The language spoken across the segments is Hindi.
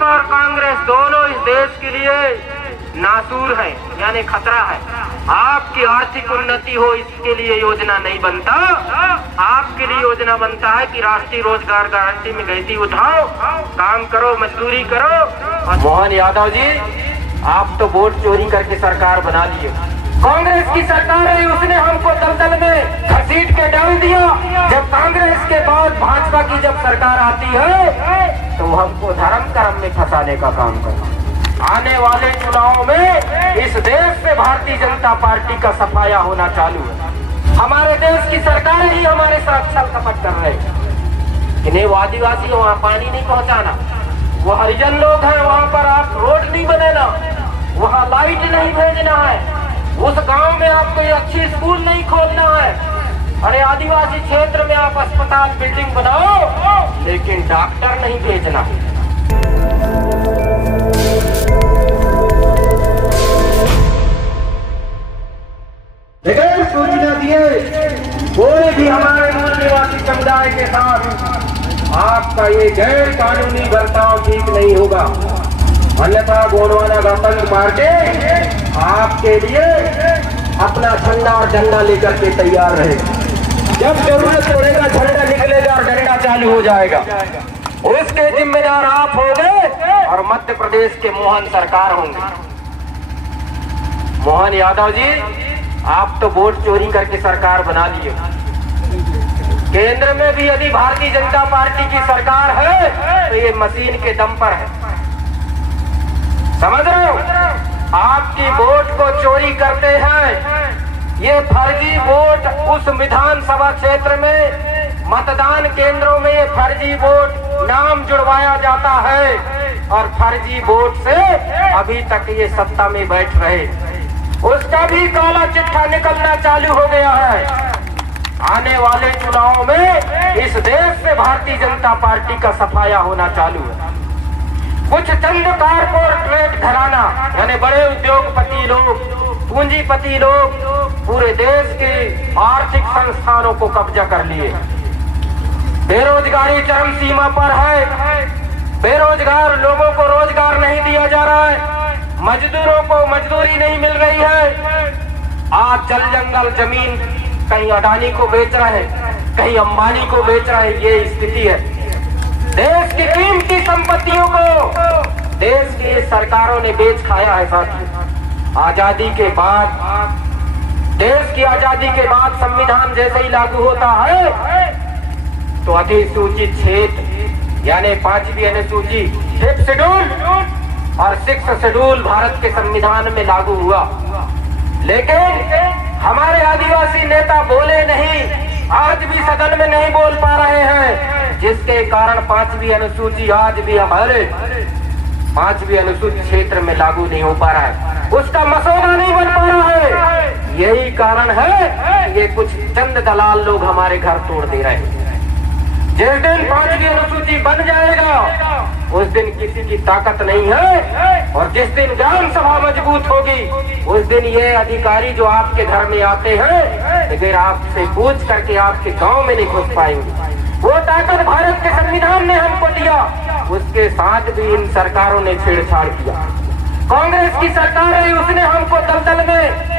भाजपा और कांग्रेस दोनों इस देश के लिए नासूर हैं, यानी खतरा है। आपकी आर्थिक उन्नति हो इसके लिए योजना नहीं बनता, आपके लिए योजना बनता है कि राष्ट्रीय रोजगार गारंटी में गहती उठाओ, काम करो, मजदूरी करो। मोहन यादव जी, आप तो वोट चोरी करके सरकार बना लिए। कांग्रेस की सरकार है, उसने हमको दलदल में घसीट के डाल दिया। जब कांग्रेस के बाद भाजपा की जब सरकार आती है तो हमको धर्म कर्म में फंसाने का काम करना। आने वाले चुनाव में इस देश से भारतीय जनता पार्टी का सफाया होना चालू है। हमारे देश की सरकार ही हमारे साथ छल कपट कर रहे हैं कि नहीं, वो आदिवासी वहाँ पानी नहीं पहुँचाना, वो हरिजन लोग हैं वहाँ पर आप रोड नहीं बनाना, वहाँ लाइट नहीं भेजना है, उस गांव में आपको ये अच्छी स्कूल नहीं खोलना है। अरे आदिवासी क्षेत्र में आप अस्पताल बिल्डिंग बनाओ लेकिन डॉक्टर नहीं भेजना। सूचना दिए कोई भी हमारे मूल निवासी समुदाय के साथ आपका ये गैर कानूनी बर्ताव ठीक नहीं होगा, अन्यथा गोंडवाना गणतंत्र पार्टी आपके लिए अपना झंडा और डंडा लेकर के तैयार रहे। जब जरूरत पड़ेगा झंडा निकलेगा और डंडा चालू हो जाएगा। उसके जिम्मेदार आप होंगे और मध्य प्रदेश के मोहन सरकार होंगे। मोहन यादव जी, आप तो वोट चोरी करके सरकार बना लिए। केंद्र में भी यदि भारतीय जनता पार्टी की सरकार है तो ये मशीन के दम पर है, समझ रहे हो? आपकी वोट को चोरी करते हैं। ये फर्जी वोट उस विधानसभा क्षेत्र में मतदान केंद्रों में ये फर्जी वोट नाम जुड़वाया जाता है और फर्जी वोट से अभी तक ये सत्ता में बैठ रहे, उसका भी काला चिट्ठा निकलना चालू हो गया है। आने वाले चुनाव में इस देश से भारतीय जनता पार्टी का सफाया होना चालू है। कुछ चंद कारपोरेट घराना यानी बड़े उद्योगपति लोग, पूंजीपति लोग पूरे देश के आर्थिक संस्थानों को कब्जा कर लिए। बेरोजगारी चरम सीमा पर है, बेरोजगार लोगों को रोजगार नहीं दिया जा रहा है, मजदूरों को मजदूरी नहीं मिल रही है। आज जल जंगल जमीन कहीं अडानी को बेच रहे हैं, कहीं अंबानी को बेच रहे हैं, ये स्थिति है। देश की कीमती संपत्तियों को देश की सरकारों ने बेच खाया है साथियों। आजादी के बाद, देश की आजादी के बाद संविधान जैसे ही लागू होता है तो अधिसूचित क्षेत्र यानी 5वीं अनुसूची 5th शेड्यूल और 6th शेड्यूल भारत के संविधान में लागू हुआ, लेकिन हमारे आदिवासी नेता बोले नहीं, आज भी सदन में नहीं बोल पा रहे हैं, जिसके कारण 5वीं अनुसूची आज भी हमारे 5वीं अनुसूचित क्षेत्र में लागू नहीं हो पा रहा है, उसका मसौदा नहीं बन पा रहा है। यही कारण है ये कुछ चंद दलाल लोग हमारे घर तोड़ दे रहे हैं। जिस दिन 5वीं अनुसूची बन जाएगा उस दिन किसी की ताकत नहीं है, और जिस दिन ग्राम सभा मजबूत होगी उस दिन ये अधिकारी जो आपके घर में आते हैं अगर आपसे पूछ करके आपके गांव में नहीं घुस पाएंगे। वो ताकत भारत के संविधान ने हमको दिया, उसके साथ भी इन सरकारों ने छेड़छाड़ किया। कांग्रेस की सरकार है, उसने हमको दलदल में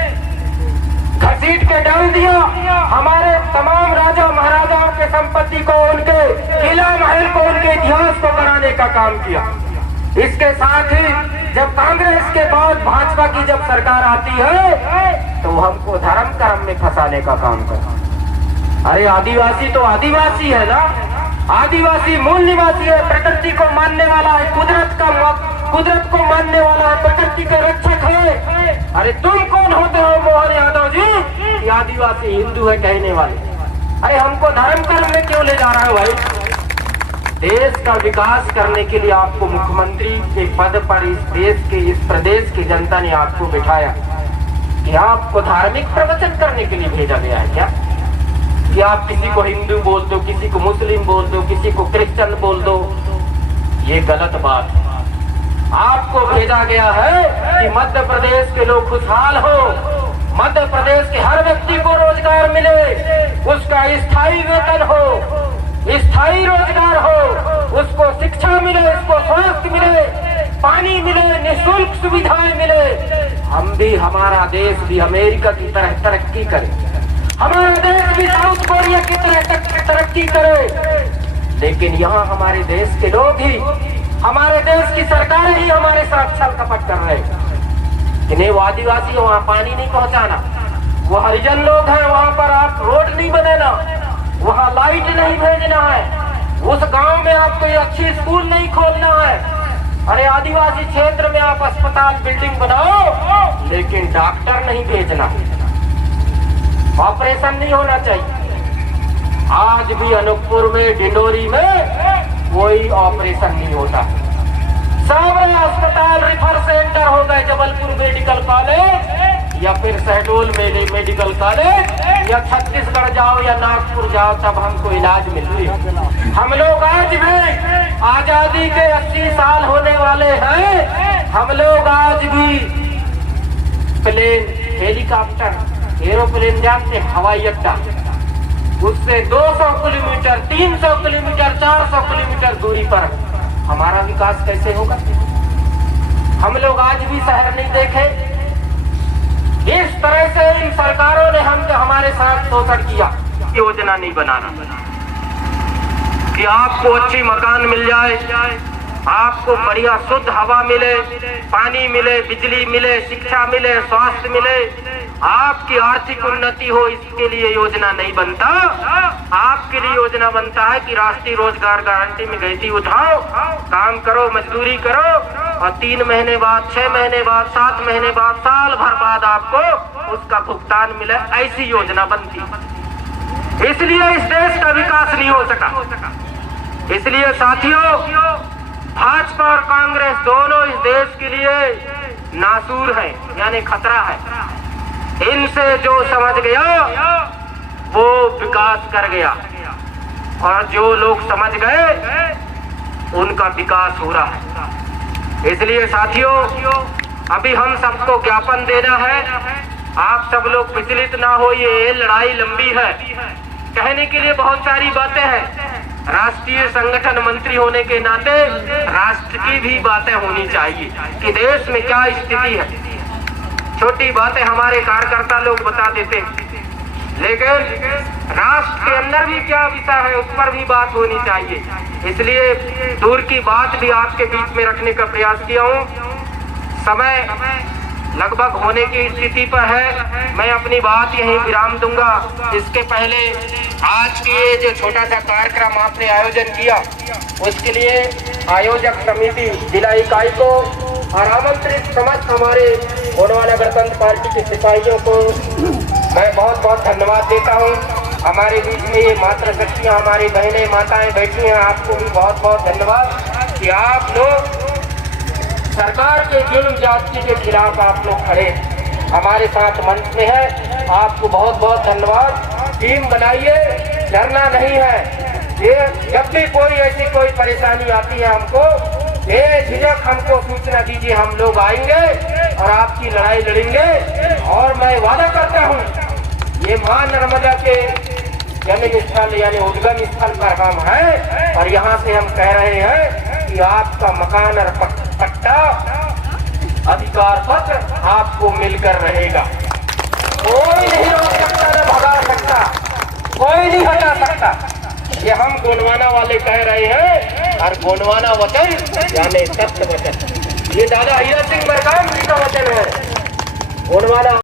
घसीट के डाल दिया। हमारे तमाम राजा महाराजाओं के संपत्ति को, उनके किला महल को, उनके इतिहास को कराने का काम किया। इसके साथ ही जब कांग्रेस के बाद भाजपा की जब सरकार आती है तो हमको धर्म कर्म में फंसाने का काम करा। अरे आदिवासी तो आदिवासी है ना, आदिवासी मूल निवासी है, प्रकृति को मानने वाला है, कुदरत को मानने वाला है, प्रकृति के रक्षक है। अरे तुम कौन होते हो मोहन यादव जी, आदिवासी हिंदू है कहने वाले? अरे हमको धर्म कर्म में क्यों ले जा रहा है भाई? देश का विकास करने के लिए आपको मुख्यमंत्री के पद पर इस देश के, इस प्रदेश की जनता ने आपको बिठाया कि आपको धार्मिक प्रवचन करने के लिए भेजा गया है क्या? कि आप किसी को हिंदू बोल दो, किसी को मुस्लिम बोल दो, किसी को क्रिश्चियन बोल दो, ये गलत बात है। आपको भेजा गया है कि मध्य प्रदेश के लोग खुशहाल हो, मध्य प्रदेश के हर व्यक्ति को रोजगार मिले, उसका स्थायी वेतन हो, स्थायी रोजगार हो, उसको शिक्षा मिले, उसको स्वास्थ्य मिले, सुविधाएं मिले, हम भी, हमारा देश भी अमेरिका की तरह तरक्की करे, हमारा देश भी साउथ कोरिया की तरह तरक्की करे। लेकिन यहाँ हमारे देश के लोग ही, हमारे देश की सरकारें ही हमारे साथ छल कपट कर रहे हैं। इन्हें वो आदिवासी वहाँ पानी नहीं पहुँचाना, वो हरिजन लोग हैं वहाँ पर आप रोड नहीं बनाना, वहाँ लाइट नहीं भेजना है, उस गांव में आपको ये अच्छी स्कूल नहीं खोलना है। अरे आदिवासी क्षेत्र में आप अस्पताल बिल्डिंग बनाओ, लेकिन डॉक्टर नहीं भेजना, ऑपरेशन नहीं होना चाहिए। आज भी अनूपपुर में, डिंडोरी में कोई ऑपरेशन नहीं होता। सब अस्पताल रिफर सेंटर हो गए, जबलपुर मेडिकल कॉलेज या फिर शहडोल मेडिकल कॉलेज, या छत्तीसगढ़ जाओ या नागपुर जाओ, तब हमको इलाज मिलती है। हम लोग आज भी आजादी के 80 साल होने वाले हैं, हम लोग आज भी प्लेन, हेलीकॉप्टर, एरोप्लेन जानते, हवाई अड्डा, उससे 200 किलोमीटर, 300 किलोमीटर, 400 किलोमीटर दूरी पर हमारा विकास कैसे होगा? हम लोग आज भी शहर नहीं देखे। इस तरह से इन सरकारों ने हमारे साथ शोषण किया। योजना नहीं बनाना कि आपको अच्छी मकान मिल जाए, आपको बढ़िया शुद्ध हवा मिले, पानी मिले, बिजली मिले, शिक्षा मिले, स्वास्थ्य मिले, आपकी आर्थिक उन्नति हो, इसके लिए योजना नहीं बनता। आपके लिए योजना बनता है कि राष्ट्रीय रोजगार गारंटी में गई उठाओ, काम करो, मजदूरी करो, और 3 महीने बाद, 6 महीने बाद, 7 महीने बाद, साल भर बाद आपको उसका भुगतान मिले, ऐसी योजना बनती। इसलिए इस देश का विकास नहीं हो सका। इसलिए साथियों, भाजपा और कांग्रेस दोनों इस देश के लिए नासूर है, यानी खतरा है। इनसे जो समझ गया वो विकास कर गया, और जो लोग समझ गए उनका विकास हो रहा है। इसलिए साथियों, अभी हम सबको ज्ञापन देना है, आप सब लोग विचलित ना हो, ये लड़ाई लंबी है। कहने के लिए बहुत सारी बातें हैं। राष्ट्रीय संगठन मंत्री होने के नाते राष्ट्र की भी बातें होनी चाहिए कि देश में क्या स्थिति है। छोटी बातें हमारे कार्यकर्ता लोग बता देते हैं, लेकिन राष्ट्र के अंदर भी क्या विषय है उस पर भी बात होनी चाहिए। इसलिए दूर की बात भी आपके बीच में रखने का प्रयास किया हूँ। समय लगभग होने की स्थिति पर है, मैं अपनी बात यहीं विराम दूंगा। इसके पहले आज के ये जो छोटा सा कार्यक्रम आपने आयोजन किया, उसके लिए आयोजक समिति, जिला इकाई को और आमंत्रित समस्त हमारे गोंडवाना गणतंत्र पार्टी के सिपाहियों को मैं बहुत बहुत धन्यवाद देता हूँ। हमारे बीच में ये मातृशक्तियाँ, हमारी बहनें, माताएं बैठी हैं, आपको भी बहुत बहुत धन्यवाद कि आप लोग सरकार के जुल्म जाति के खिलाफ आप लोग खड़े हमारे साथ मंच में है। आपको बहुत बहुत धन्यवाद। टीम बनाइए, डरना नहीं है। ये जब भी कोई ऐसी कोई परेशानी आती है, हमको बेझिझक हमको सूचना दीजिए, हम लोग आएंगे और आपकी लड़ाई लड़ेंगे। और मैं वादा करता हूँ, ये मां नर्मदा के जन्म स्थल यानी उद्गम स्थल पर हम हैं, और यहाँ से हम कह रहे हैं कि आपका मकान और पट्टा अधिकार पत्र आपको मिलकर रहेगा। कोई नहीं रोक सकता, न भगा सकता, कोई नहीं हटा सकता। ये हम गोंडवाना वाले कह रहे हैं, और गोंडवाना वचन यानी सत्य वचन, ये दादा हीरा सिंह मरकाम जी का वचन है। गोंडवाना